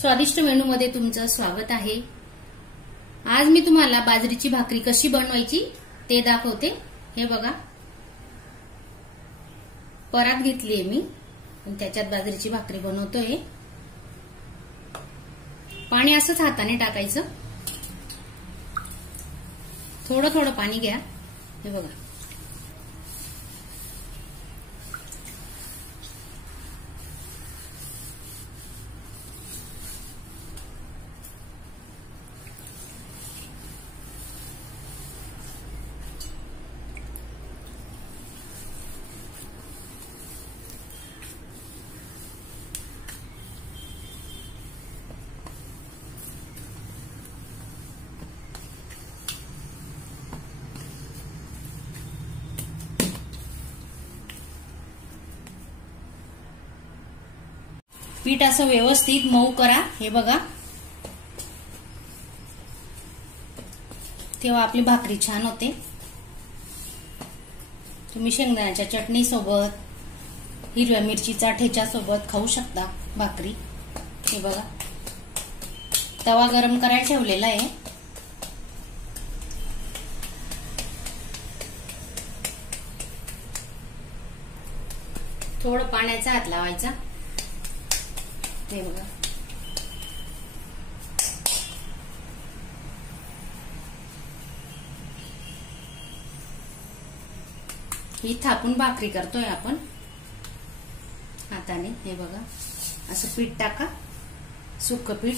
स्वादिष्ट मेनू मध्ये तुमचं स्वागत आहे। आज मी तुम्हाला बाजरीची भाकरी कशी बनवायची ते दाखवते। हे बघा, परात घेतलीये मी आणि त्याच्यात बाजरीची भाकरी बनवतोय। पाणी असंच हाताने टाकायचं, थोडं थोडं पाणी घ्या। हे बघा, पीठ असं व्यवस्थित मऊ करा। हे बघा, तेव्हा आपली भाकरी छान होते। तुम्ही शेंगदाण्याच्या चटणी सोबत, हिरव्या मिरचीचा ठेचा सोबत खाऊ शकता भाकरी। हे बघा, तवा गरम करायला ठेवलेला आहे। थोडं पाण्याचा हात लावायचा। हे बघा, ही थापून भाकरी करतोय आपण हाताने। हे बघा, असं पीठ टाका, सुक्क पीठ,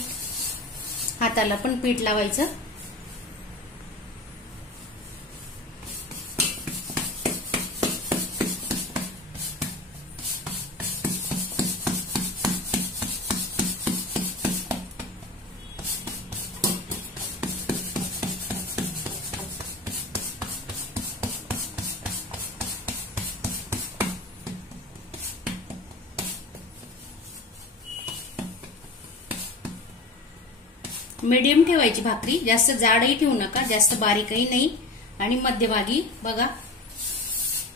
हाताला पण पीठ लावायचं। मीडियम ठेवायची भाकरी, जास्त जाडही ठेवू नका, जास्त बारीकही नाही। आणि मध्यभागी बघा,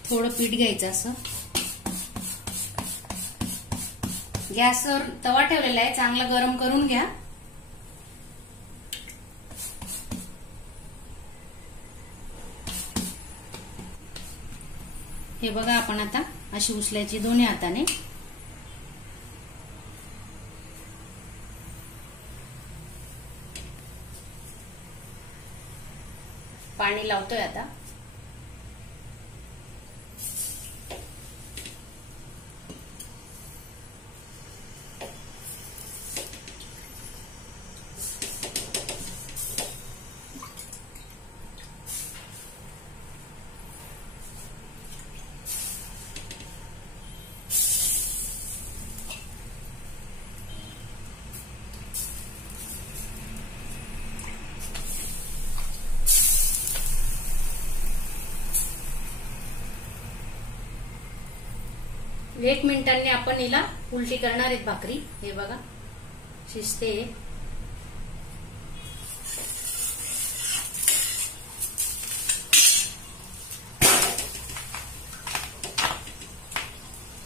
थोडं पीठ घ्यायचं असं। गॅसवर तवा ठेवलेला आहे, चांगला गरम करून घ्या। हे बघा, आपण आता अशी उचलायची दोन्ही हाताने। पाणी लावतोय आता। एक मिनिटांनी आपण हिला उलटी करणार आहेत भाकरी। हे बघा, शिजते।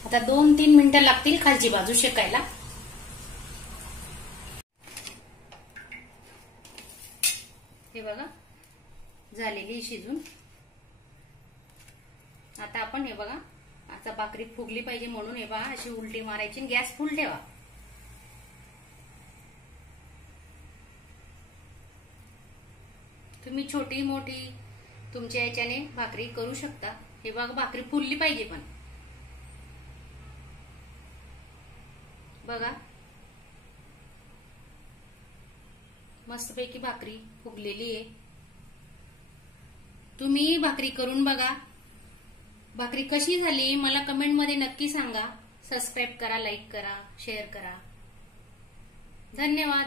आता 2-3 मिनिटं लागतील खालची बाजू शेकायला। हे बघा, झालेली शिजून। आता आपण हे बघा, आता भाकरी फुगली पाहिजे म्हणून हे बघा, अशी उलटी मारायची, गॅस फुल ठेवा। तुम्ही छोटी मोठी तुमच्या याच्याने भाकरी करू शकता। हे बघा, भाकरी फुलली पाहिजे पण बघा, मस्तपैकी भाकरी फुगलेली आहे। तुम्ही भाकरी करून बघा, भाकरी कशी झाली मला कमेंट मध्ये नक्की सांगा। सबस्क्राईब करा, लाईक करा, शेअर करा। धन्यवाद।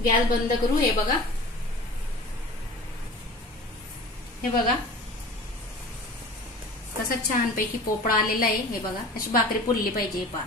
गॅस बंद करू। हे बघा, हे बघा, कसा छानपैकी पोपळा आलेला आहे। हे बघा, अशी भाकरी फुलली पाहिजे पहा।